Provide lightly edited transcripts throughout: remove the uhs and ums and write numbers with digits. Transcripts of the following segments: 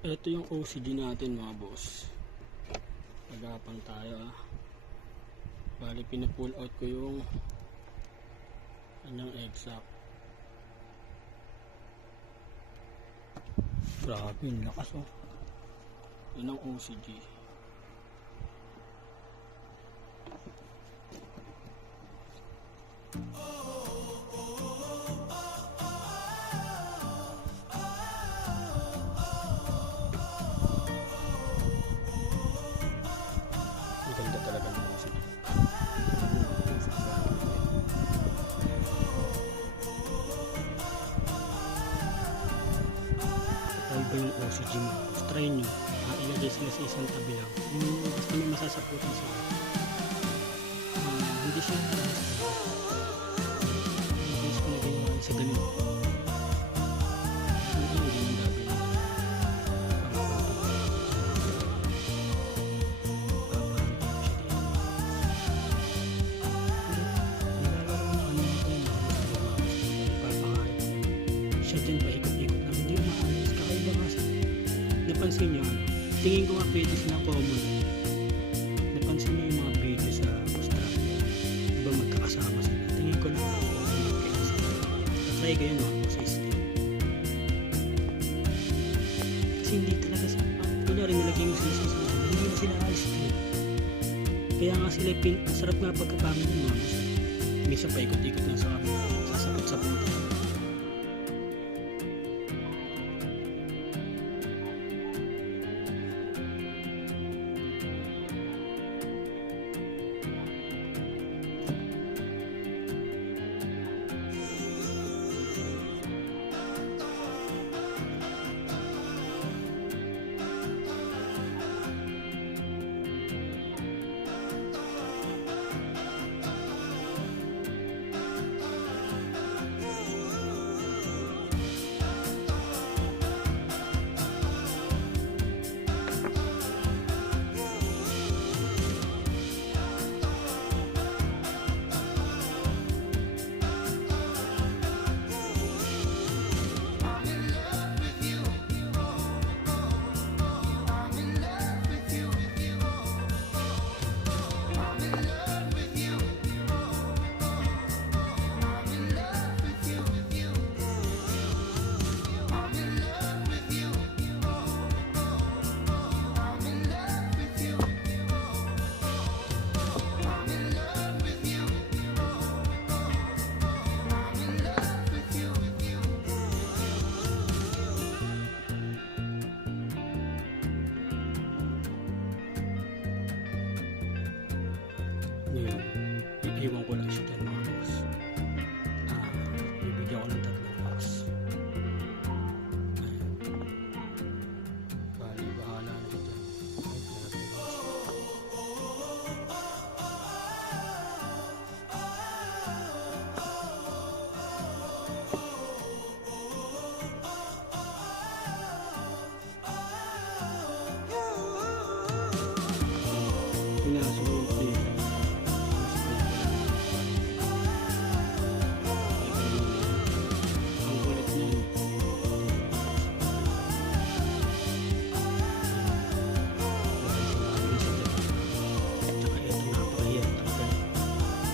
Ito yung OCD natin mga boss. Nagapan tayo Bali pinapull out ko yung kanyang exact. Grabe yung lakas Yun ang OCD. Ganda talaga ng OCD. Iba yung OCD mo. Try nyo. Ilagay sila sa isang tabi lang. Basta may masasaputan sila. Hindi siya sa ganun. Siya din paikot-ikot lang, hindi umaalis. Kakaiba nga sa napansin nyo, tingin ko nga pwede silang common. Napansin nyo yung mga video sa Australia, diba magkakasama sila, tingin ko lang pwede sila. Try ko yun mga sa isla. Kasi hindi talaga sa kunyari nilagay mo sila sa isla, hindi na sila alis kaya nga sila ang sarap nga pagkapangin ng mga minsan paikot-ikot lang sa kami, sasapot-sapot. Iwan ko lang siya dyan mga boss. Bibigyan ko ng 3 box. Bali, bahala na siya dyan. Pinasok yung plate.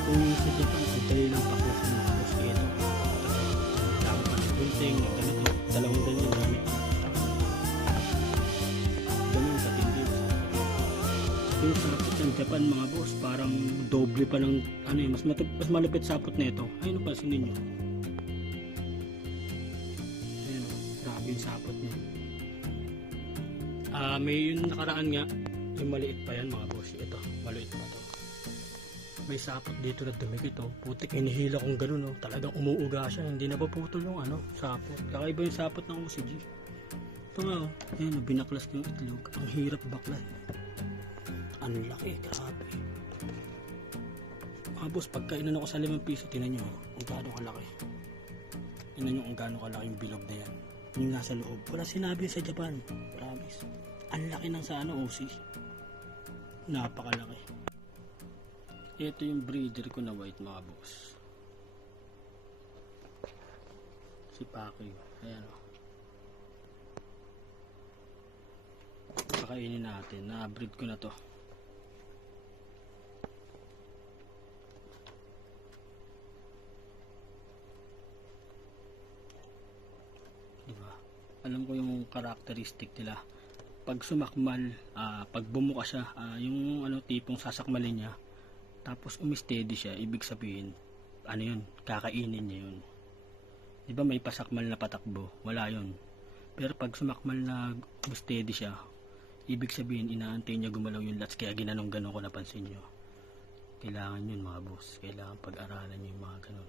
Kung sa Japan, ang dali lang paklas ng halos ito. Tama pa ng bunting, ganito, 2 ganyan gamit. Ganun katindi. Yung sapot ng Japan mga boss, parang doble pa ng, mas malupit sapot na ito. Ayun pa, sinin nyo. Ayun, grabe yung sapot niya. May yung nakaraan nga, yung maliit pa yan mga boss. Ito, maliit pa to. May sapot dito na dumikit putik, inihila kong ganun talagang umuuga siya, hindi napaputol yung sapot. Kakaiba yung sapot ng OCG. Ito nga ayun, binaklas ko yung itlog, ang hirap baklas. Ang laki, grabe mga boss. Pagka inano ko sa 5 piso, tinan nyo kung gaano kalaki. Tinan nyo kung gaano kalaki yung bilog na yan, yung nasa loob. Wala sinabi sa Japan, promise. Ang laki ng sa OC, napakalaki. Ito yung breeder ko na white mga boss. Si Pacquiao. Ayan kakainin natin. Na-breed ko na to. Diba? Alam ko yung characteristic nila. Pag sumakmal, pag bumuka siya, yung ano tipong sasakmalin niya, tapos umistedi siya, ibig sabihin, ano yun, kakainin niya yun. Diba may pasakmal na patakbo? Wala yun. Pero pag sumakmal na umistedi siya, ibig sabihin, inaantay niya gumalaw yung lats, kaya ginanong-ganon ko, napansin nyo. Kailangan yun mga boss, kailangan pag-aralan nyo yung mga ganon.